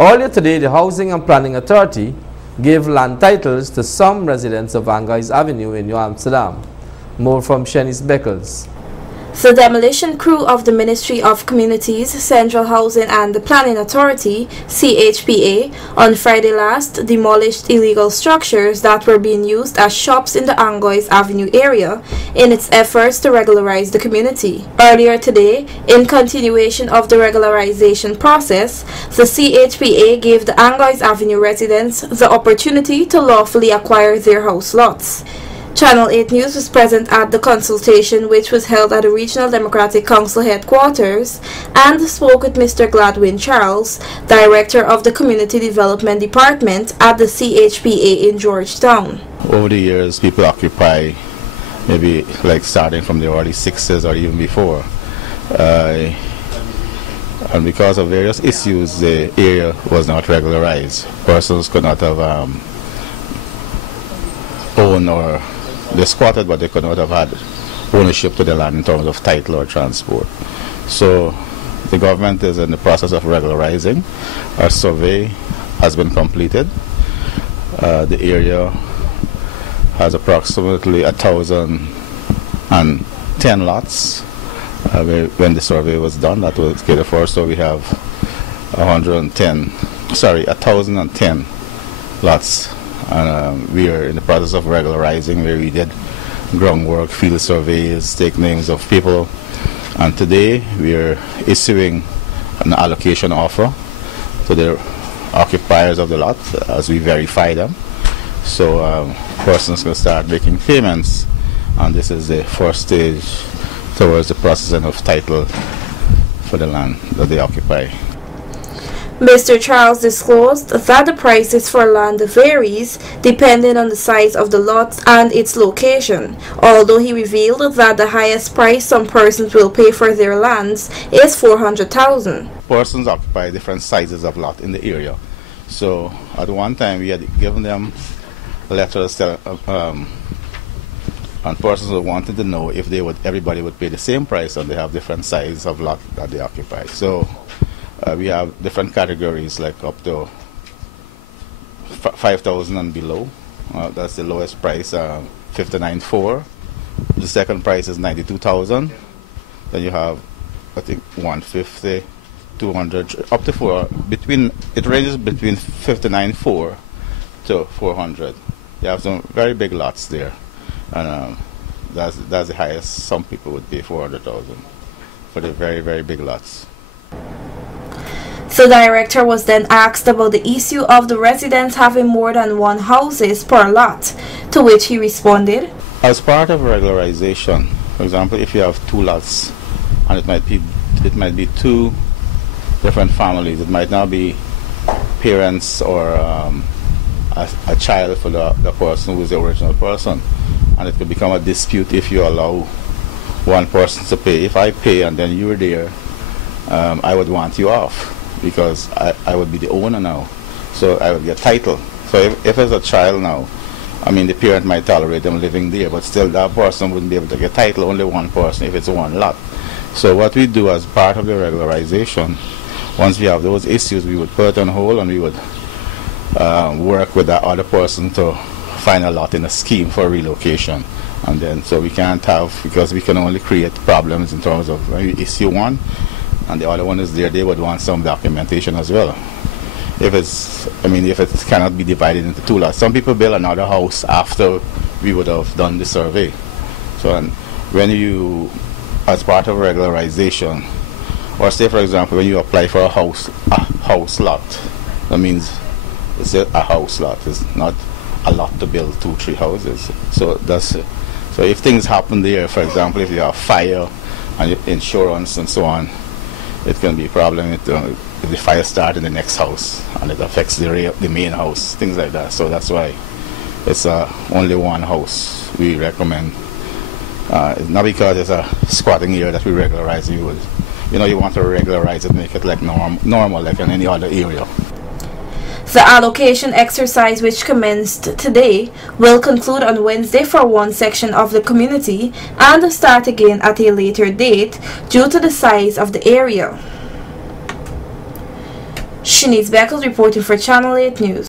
Earlier today, the Housing and Planning Authority gave land titles to some residents of Angoy Avenue in New Amsterdam. More from Shanice Beckles. The demolition crew of the Ministry of Communities, Central Housing and the Planning Authority, CHPA, on Friday last demolished illegal structures that were being used as shops in the Angoy Avenue area in its efforts to regularize the community. Earlier today, in continuation of the regularization process, the CHPA gave the Angoy Avenue residents the opportunity to lawfully acquire their house lots. Channel 8 News was present at the consultation, which was held at the Regional Democratic Council headquarters, and spoke with Mr. Gladwin Charles, Director of the Community Development Department at the CHPA in Georgetown. Over the years, people occupy, maybe like starting from the early 60s or even before. And because of various issues, the area was not regularized. Persons could not have owned, or they squatted, but they could not have had ownership to the land in terms of title or transport. So the government is in the process of regularizing. Our survey has been completed. The area has approximately 1,010 lots. When the survey was done, that was catered for. So we have 1,010 lots. We are in the process of regularizing, where we did groundwork, field surveys, take names of people, and today we are issuing an allocation offer to the occupiers of the lot as we verify them. So persons can start making payments, and this is the first stage towards the processing of title for the land that they occupy. Mr. Charles disclosed that the prices for land varies depending on the size of the lot and its location, although he revealed that the highest price some persons will pay for their lands is $400,000. Persons occupy different sizes of lot in the area. So at one time we had given them letters and persons who wanted to know if everybody would pay the same price, and they have different sizes of lot that they occupy. So we have different categories, like up to 5,000 and below. That's the lowest price, 59.4. The second price is 92,000. Then you have, I think, 150, 200, up to 4. It ranges between 59.4 to 400. You have some very big lots there, and that's the highest. Some people would pay 400,000 for the very, very big lots. The director was then asked about the issue of the residents having more than one houses per lot, to which he responded, as part of regularization, for example, if you have two lots and it might be two different families, it might not be parents or a child for the person who is the original person, and it could become a dispute if you allow one person to pay. If I pay and then you're there, I would want you off, because I would be the owner now, so I would get title. So if it's a child now, I mean, the parent might tolerate them living there, but still that person wouldn't be able to get title, only one person if it's one lot. So what we do as part of the regularization, once we have those issues, we would put it on hold, and we would work with that other person to find a lot in a scheme for relocation. And then, so we can't have, because we can only create problems in terms of when we issue one and the other one is there, they would want some documentation as well. If it cannot be divided into two lots. Some people build another house after we would have done the survey. So when you, as part of regularization, or say for example, when you apply for a house lot, that means it's a house lot. It's not a lot to build 2-3 houses. So if things happen there, for example, if you have fire and insurance and so on, it can be a problem if the fire starts in the next house and it affects the main house, things like that. So that's why it's only one house we recommend. It's not because it's a squatting area that we regularize. You want to regularize it, make it like normal like in any other area. The allocation exercise, which commenced today, will conclude on Wednesday for one section of the community and start again at a later date due to the size of the area. Shanice Beckles reporting for Channel 8 News.